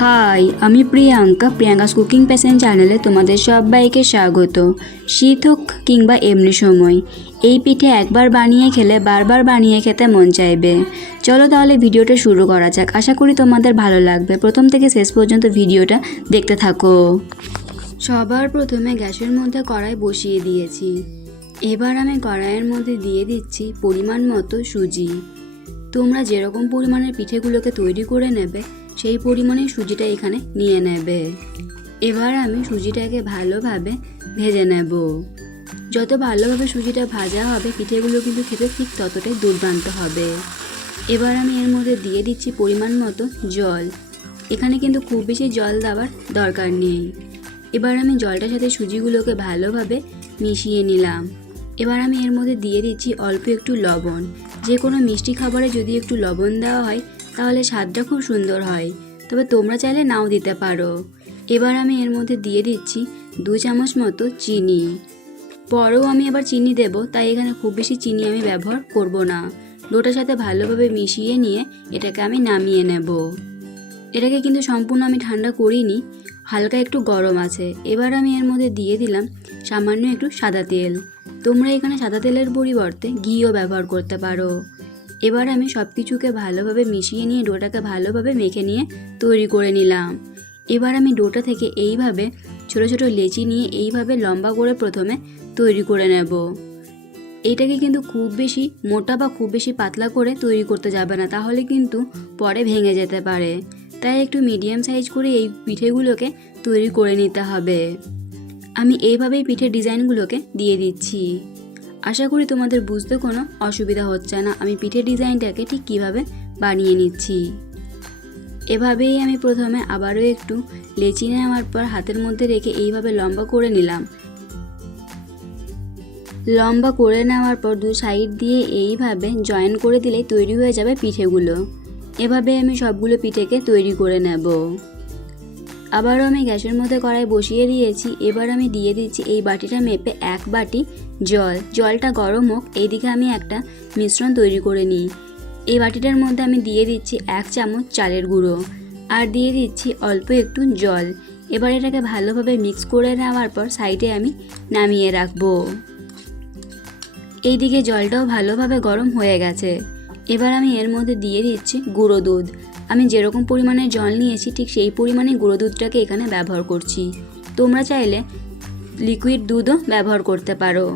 High, আমি Priyanka's cooking passion চ্যানেলে তোমাদের সবাইকে স্বাগত। শীত হোক কিংবা এমনি সময়, এই পিঠে একবার বানিয়ে খেলে বারবার বানিয়ে খেতে মন চাইবে। চলো তাহলে ভিডিওটা শুরু করা যাক। আশা করি তোমাদের ভালো লাগবে। প্রথম থেকে শেষ পর্যন্ত ভিডিওটা দেখতে থাকো। সবার প্রথমে গ্যাসের মধ্যে কড়াই বসিয়ে দিয়েছি। এবার আমি কড়াইয়ের মধ্যে দিয়ে দিচ্ছি পরিমাণ মতো সুজি। তোমরা যেরকম পরিমাণের পিঠেগুলোকে তৈরি করে নেবে সেই পরিমাণে সুজিটা এখানে নিয়ে নেবে। এবার আমি সুজিটাকে ভালোভাবে ভেজে নেব। যত ভালোভাবে সুজিটা ভাজা হবে পিঠেগুলো কিন্তু খেতে ঠিক ততটাই দুর্দান্ত হবে। এবার আমি এর মধ্যে দিয়ে দিচ্ছি পরিমাণ মতো জল। এখানে কিন্তু খুব বেশি জল দেওয়ার দরকার নেই। এবার আমি জলটার সাথে সুজিগুলোকে ভালোভাবে মিশিয়ে নিলাম। এবার আমি এর মধ্যে দিয়ে দিচ্ছি অল্প একটু লবণ। যে কোনো মিষ্টি খাবারে যদি একটু লবণ দেওয়া হয় তাহলে স্বাদটা খুব সুন্দর হয়, তবে তোমরা চাইলে নাও দিতে পারো। এবার আমি এর মধ্যে দিয়ে দিচ্ছি 2 চামচ মতো চিনি। পরেও আমি আবার চিনি দেব, তাই এখানে খুব বেশি চিনি আমি ব্যবহার করব না। ডোটার সাথে ভালোভাবে মিশিয়ে নিয়ে এটাকে আমি নামিয়ে নেব। এটাকে কিন্তু সম্পূর্ণ আমি ঠান্ডা করিনি, হালকা একটু গরম আছে। এবার আমি এর মধ্যে দিয়ে দিলাম সামান্য একটু সাদা তেল। তোমরা এখানে সাদা তেলের পরিবর্তে ঘিও ব্যবহার করতে পারো। এবার আমি সব কিছুকে ভালোভাবে মিশিয়ে নিয়ে ডোটাকে ভালোভাবে মেখে নিয়ে তৈরি করে নিলাম। এবার আমি ডোটা থেকে এইভাবে ছোট ছোট লেচি নিয়ে এইভাবে লম্বা করে প্রথমে তৈরি করে নেব। এইটাকে কিন্তু খুব বেশি মোটা বা খুব বেশি পাতলা করে তৈরি করতে যাবে না, তাহলে কিন্তু পরে ভেঙে যেতে পারে। তাই একটু মিডিয়াম সাইজ করে এই পিঠেগুলোকে তৈরি করে নিতে হবে। আমি এইভাবেই পিঠের ডিজাইনগুলোকে দিয়ে দিচ্ছি। আশা করি তোমাদের বুঝতে কোনো অসুবিধা হচ্ছে না আমি পিঠের ডিজাইনটাকে ঠিক কীভাবে বানিয়ে নিচ্ছি। এভাবেই আমি প্রথমে আবারও একটু লেচি নেওয়ার পর হাতের মধ্যে রেখে এইভাবে লম্বা করে নিলাম। লম্বা করে নেওয়ার পর 2 সাইড দিয়ে এইভাবে জয়েন করে দিলেই তৈরি হয়ে যাবে পিঠেগুলো। এভাবে আমি সবগুলো পিঠেকে তৈরি করে নেব। আবারও আমি গ্যাসের মধ্যে কড়াই বসিয়ে দিয়েছি। এবার আমি দিয়ে দিচ্ছি এই বাটিটা মেপে 1 বাটি জল। জলটা গরম হোক, এইদিকে আমি একটা মিশ্রণ তৈরি করে নিই। এই বাটিটার মধ্যে আমি দিয়ে দিচ্ছি 1 চামচ চালের গুঁড়ো আর দিয়ে দিচ্ছি অল্প একটু জল। এবার এটাকে ভালোভাবে মিক্স করে নেওয়ার পর সাইডে আমি নামিয়ে রাখবো। এইদিকে জলটাও ভালোভাবে গরম হয়ে গেছে। এবার আমি এর মধ্যে দিয়ে দিচ্ছি গুঁড়ো দুধ। আমি যেরকম পরিমাণে জল নিয়েছি ঠিক সেই পরিমাণে গুঁড়ো দুধটাকে এখানে ব্যবহার করছি। তোমরা চাইলে লিকুইড দুধও ব্যবহার করতে পারো।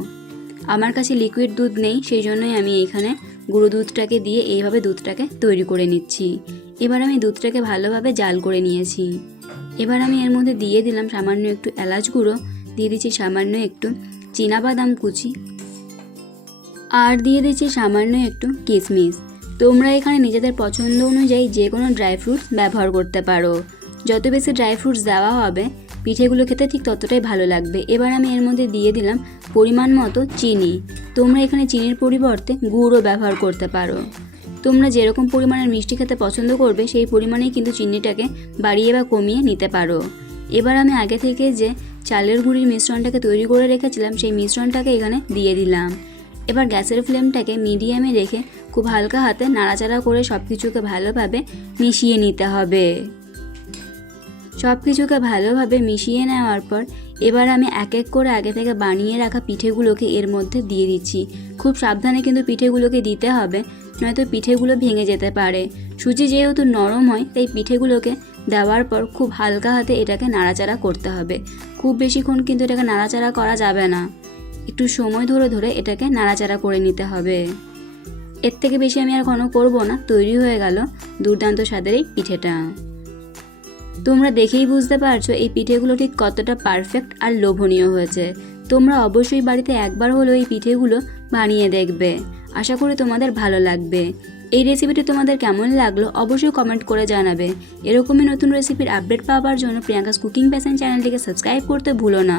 আমার কাছে লিকুইড দুধ নেই, সেই জন্যই আমি এখানে গুঁড়ো দুধটাকে দিয়ে এইভাবে দুধটাকে তৈরি করে নিচ্ছি। এবার আমি দুধটাকে ভালোভাবে জাল করে নিয়েছি। এবার আমি এর মধ্যে দিয়ে দিলাম সামান্য একটু এলাচ গুঁড়ো, দিয়ে দিচ্ছি সামান্য একটু চীনাবাদাম কুচি আর দিয়ে দিচ্ছি সামান্য একটু কিশমিশ। তোমরা এখানে নিজেদের পছন্দ অনুযায়ী যে কোনো ড্রাই ফ্রুটস ব্যবহার করতে পারো। যত বেশি ড্রাই ফ্রুটস দেওয়া হবে পিঠেগুলো খেতে ঠিক ততটাই ভালো লাগবে। এবার আমি এর মধ্যে দিয়ে দিলাম পরিমাণ মতো চিনি। তোমরা এখানে চিনির পরিবর্তে গুড়ও ব্যবহার করতে পারো। তোমরা যেরকম পরিমাণের মিষ্টি খেতে পছন্দ করবে সেই পরিমাণেই কিন্তু চিনিটাকে বাড়িয়ে বা কমিয়ে নিতে পারো। এবার আমি আগে থেকে যে চালের গুঁড়ির মিশ্রণটাকে তৈরি করে রেখেছিলাম সেই মিশ্রণটাকে এখানে দিয়ে দিলাম। এবার গ্যাসের ফ্লেমটাকে মিডিয়ামে রেখে খুব হালকা হাতে নাড়াচাড়া করে সব কিছুকে ভালোভাবে মিশিয়ে নিতে হবে। সব কিছুকে ভালোভাবে মিশিয়ে নেওয়ার পর এবার আমি এক এক করে আগে থেকে বানিয়ে রাখা পিঠেগুলোকে এর মধ্যে দিয়ে দিচ্ছি। খুব সাবধানে কিন্তু পিঠেগুলোকে দিতে হবে, নয়তো পিঠেগুলো ভেঙে যেতে পারে। সুজি যেহেতু নরম হয় তাই পিঠেগুলোকে দেওয়ার পর খুব হালকা হাতে এটাকে নাড়াচাড়া করতে হবে। খুব বেশিক্ষণ কিন্তু এটাকে নাড়াচাড়া করা যাবে না, একটু সময় ধরে ধরে এটাকে নাড়াচাড়া করে নিতে হবে। এর থেকে বেশি আমি আর ঘন করব না। তৈরি হয়ে গেল দুর্দান্ত স্বাদের এই পিঠেটা। তোমরা দেখেই বুঝতে পারছো এই পিঠেগুলো ঠিক কতটা পারফেক্ট আর লোভনীয় হয়েছে। তোমরা অবশ্যই বাড়িতে একবার হলেও এই পিঠেগুলো বানিয়ে দেখবে। আশা করি তোমাদের ভালো লাগবে। এই রেসিপিটি তোমাদের কেমন লাগলো অবশ্যই কমেন্ট করে জানাবে। এরকমই নতুন রেসিপির আপডেট পাওয়ার জন্য প্রিয়াঙ্কাস কুকিং প্যাশন চ্যানেলটিকে সাবস্ক্রাইব করতে ভুলো না।